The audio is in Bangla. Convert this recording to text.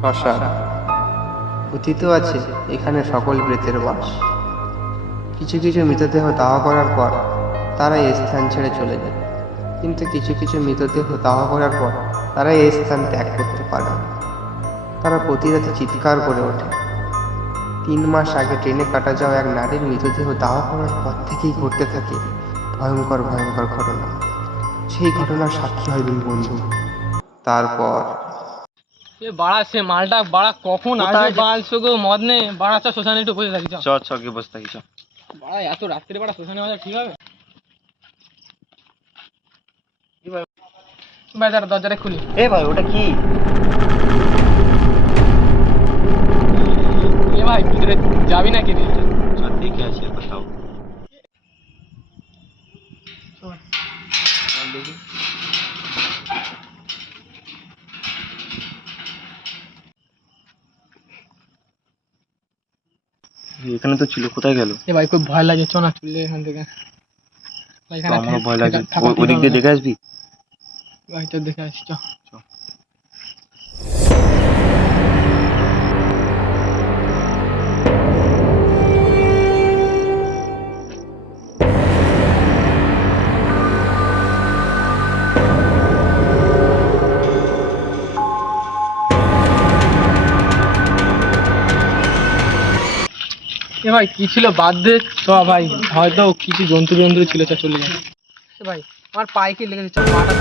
শ্মশান। কথিত আছে এখানে সকল প্রেতের বাস। কিছু কিছু মৃতদেহ দাহ করার পর তারা এই স্থান ছেড়ে চলে যায়, কিন্তু কিছু কিছু মৃতদেহ দাহ করার পর তারা এই স্থান ত্যাগ করতে পারে না। তারা প্রতি রাতে চিৎকার করে ওঠে। 3 মাস আগে ট্রেনে কাটা যাওয়া এক নারীর মৃতদেহ দাহ করার পর থেকেই ঘটতে থাকে ভয়ঙ্কর ভয়ঙ্কর ঘটনা। সেই ঘটনার সাক্ষী হয় দুই বন্ধু। তারপর এ বাড়া সে মালটা বাড়া কখন আসবে বাল শুধু মদ নে বাড়া চা শ্মশানে একটু বসে থাকি চকে বসে থাকি বাড়া এত রাত্রে বাড়া শ্মশানে বাজা ঠিক হবে ভাই দাঁড়া দরজাটা খুলি এ ভাই ওটা কি? এ ভাই ভিতরে যাবি নাকি রে দেখে আসি কোথাও। দেখি এখানে তো ছিল, কোথায় গেল? এ ভাই খুব ভয় লাগে, চ না চললে এখান থেকে ভাই, এখানে আমারও ভয় লাগে। থাকা ঠিক ওদিক হবে দিয়ে না। দেখে আসবি? ভাই তো দেখে আসি চ। এ ভাই কি ছিল বাদ দে চ ভাই, হয়তো কিছু জন্তু জন্তু ছিল, চলে যায়। ভাই আমার পায়ে কি লেগেছে, পাটা